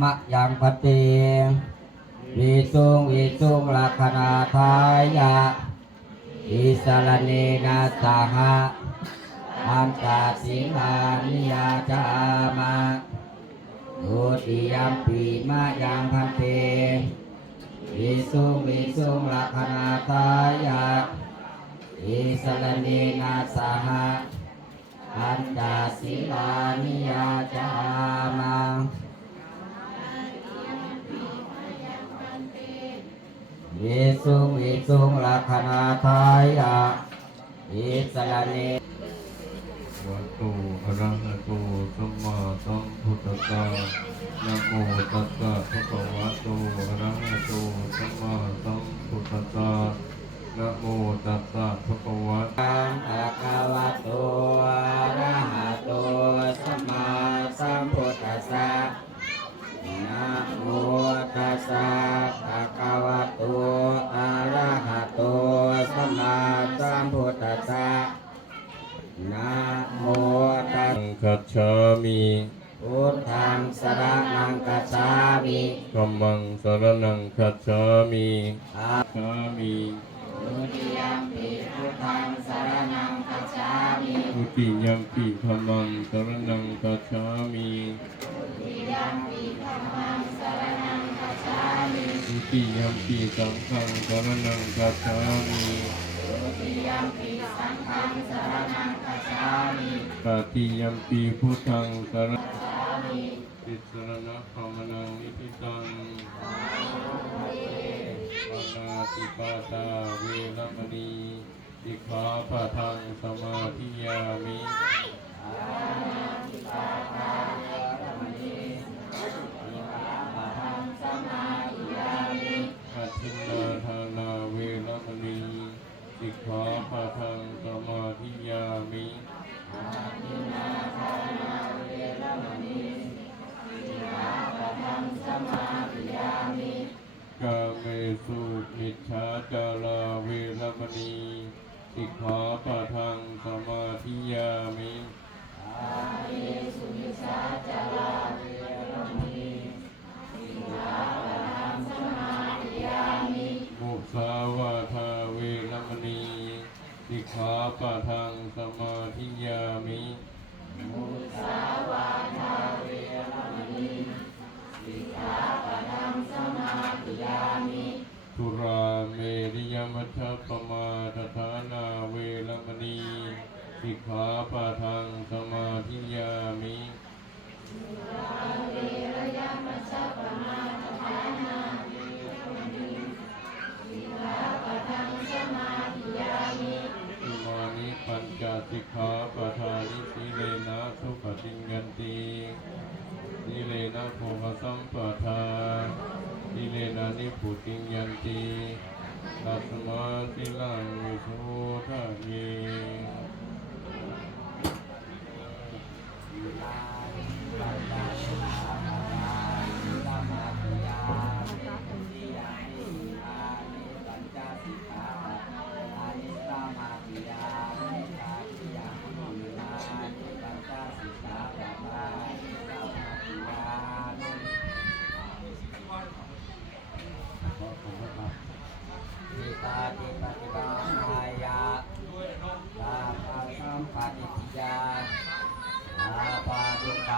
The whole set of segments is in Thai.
มะยังปฏิวิสุงวิสุงลักขณาทายะอิสรเนนะสหะอันตาสิงหานิยาจามะอุติยัมปีมะยังพันเตวิสุงวิสุงลักขณาทายะอิสรเนนะสหะอันดาสิลานิยาจามัง วิสุงวิสุงลักขณาทายะอิสระเนวัตุอรังตุสัมมาสัมพุทธะนะโมตัสสะภะคะวะโตอะ โมตัสสะคัจฉามิพุทธังสรณังกัจฉามิธัมมังสรณังคัจฉามิอาคามิทุติยัมปิพุทธังสรณังกัจฉามิทุติยัมปิธัมมังสรณังคัจฉามิทุติยัมปิสังฆังสรณังคัจฉามิ ตติยัมปีพุทธังสรณติสรณะธรรมนังนิพิตังปานาติปาตาเวรมณีสิกขาปะทังสมาธิยามิ ชฌาจาราเวรมณีสิกขาปะทังสมาธิยามิมุสาวาทาเวรมณีสิกขาปะทังสมาธิยามิสุ สิกขาปทานิสีเลนะสุปฏิงันติสีเลนะโภคสัมปทาสีเลนะนิพุติงันติตัสมาสิลังวิโสทะเย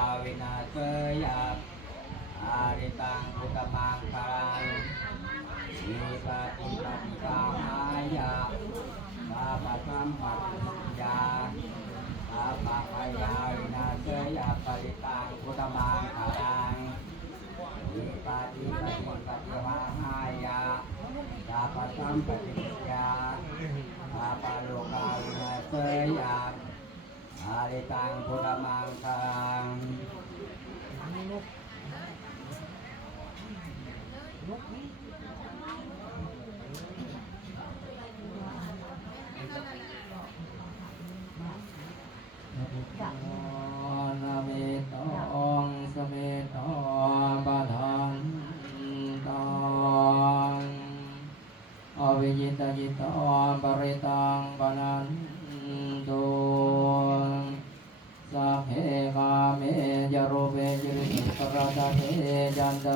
าวินาเสยาอาริตังพุทธมังคารังมิปฏิปฏิปามายาตาภาสัมปติทิยาอาปาปยาวินาเสยาปริตังพุทธมังคารังวิปาติปฏิปฏิวาหายาดาปะสัมปติยาอาปาโลกาวินาเสยา อาริตังพุทธมังคังนาเมตองสเมตองปะทังตังอวิจิตจิตองปริตังปะนัน สั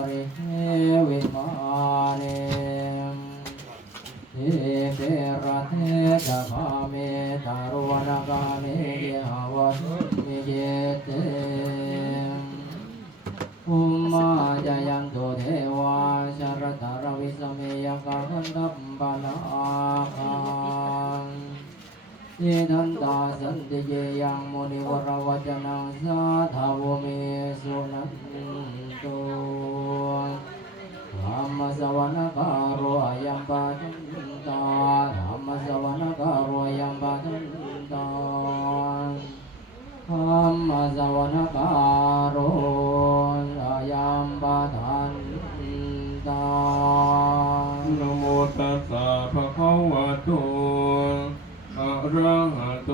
ระหะโต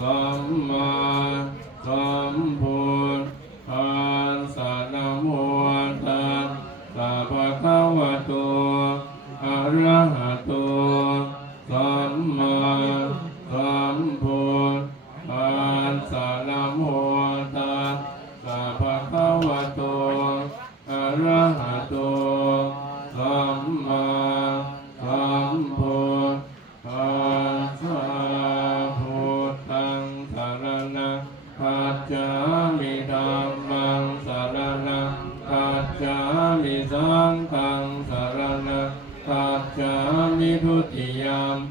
สัมมาสัมพุทธัสสะนะโมตัสสะภะคะวะโตอะระหะโตสัมมาสัมพุทธัสสะนะโมตัสสะภะ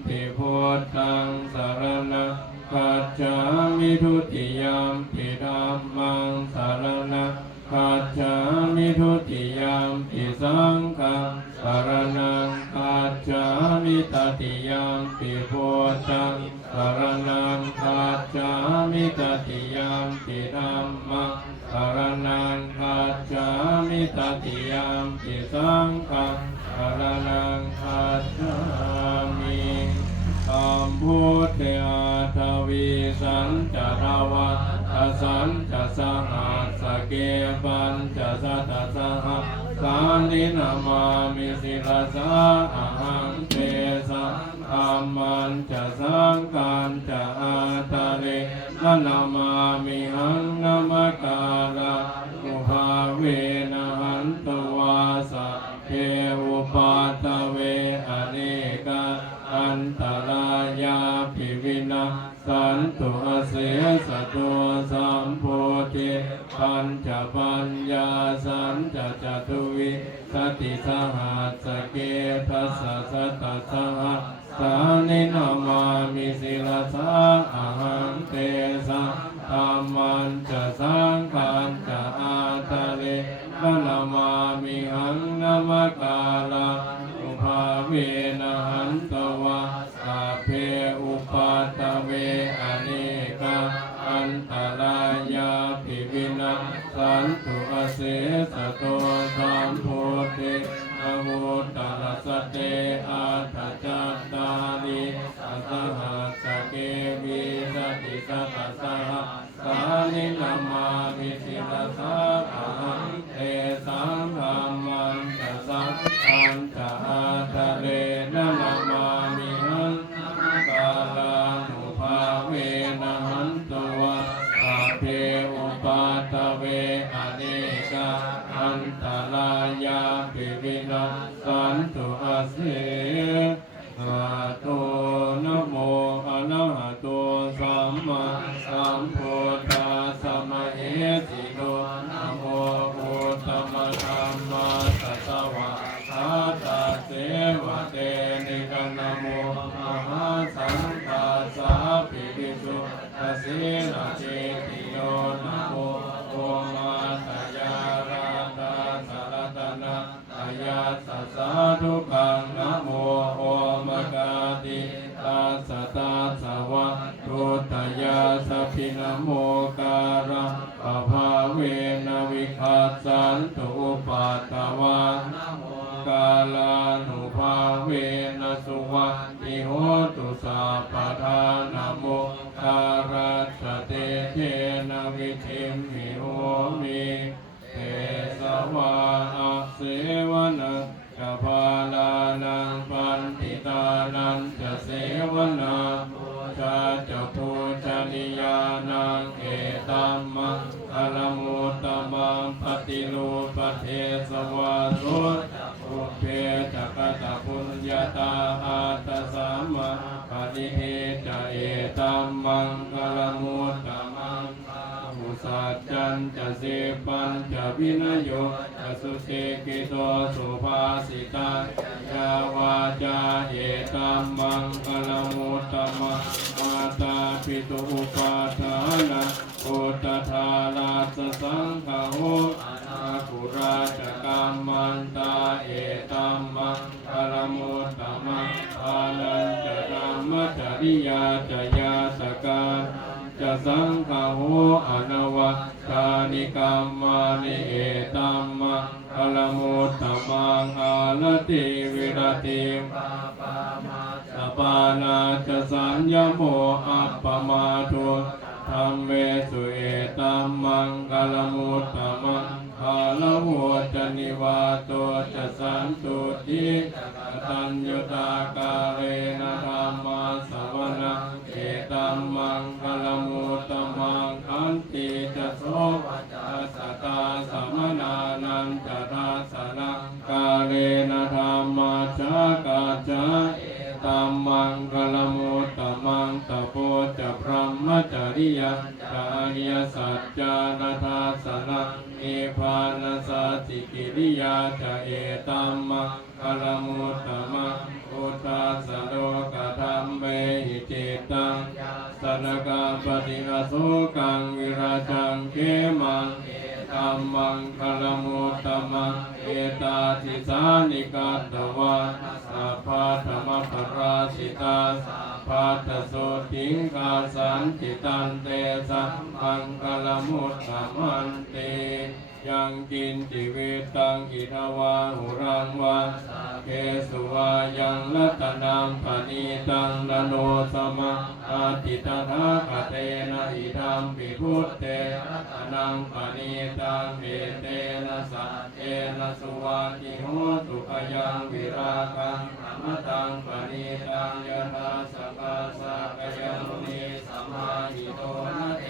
ปิพุทธังสารนังคัจามิทุติยมปิธัมมังสารนังคัจามิทุติยามปิสังฆังสารนังคัจามิตติยามปิพุทธังสารนังคัจามิตติยามปิธัมมังสารนังคัจามิตติยามปิสังฆังสารนังคัจามิ ตัมพุทธาทวีสันจะทวะตสันจะสหัสสเกปันจะสัตสหัสานินามามิสิลสาอหังเตสะธรรมันจะสังการจะอาตาเลนะนามา ปัญจปัญญาสันจะจตุวิสติสหัสเกทัสสะตตสหัสสานินามามิสิลสาอหังเตสะธรรมันจะสังขันจะอาตะเลนะนามามิหังนามกาลาอุภาเวนะหันตวะสัพเพอุปัตตเวอเนกาอันตราย เสสะโตสัมโพธินะโมตัสสะเตอาทัจจัตตานิสัสสะหัสะเกวิสติสัตสะหสานินามามิสิลสาอาหังเตสังธรรมันจะสังอันจะอาตะเร นตุปัตตวานะโมกาลานุภาเวนะสุวัติโหตุสัพพทาน ปฏิเทจะเอตัมมังกลมุตตมังอุสัจจันจะเสปัญจะวินโยจะสุเสกิโตสุภาสิตังยาวาจาเอตัมมังกลมุตตมังมาตาปิตุอุปาทานะโอตทาราสสังฆโหอนาคุ สังฆโหอนวั ญญโมอัปปมาทุธรรมเมสุเอตัมมังกลมุตตมังอาลโหจนิวาโตจะสันตุทิตัญญุตากาเรนะธรรมาสวนังเอตัมมังกลมุตตมังคันติจะโสจะสตาสมนานันจะทัสนา ริยังจาริยสัจจานาทัสสนังเอภาณสัจจิกิริยาจะเอตัมมังกลมุตตมังอุตตาสโลกธรรมเมหิจิตังสนกาปฏิอาโสกังวิราชังเขมังเอตัมมังกลมุตตมังเอตาทิสานิกาตวาสัพพะธรรมปราชิตา สัพพะตโสติงกาสันติตันเตสัมมังกลมุตตมันติ ยังกินจิเวตังอิทวาหุรังวาเกสุวายังลัตนังปณีตังนโนสมะอาติตถาคเตนะอิธัมปิพุทเตรัตนังปณีตังเอเตนะสัจเจนะสุวาติโหตุขยังวิราคังธรรมตังปณีตังยถาสกาสะกยังมุนีสมมาหิโตนะเต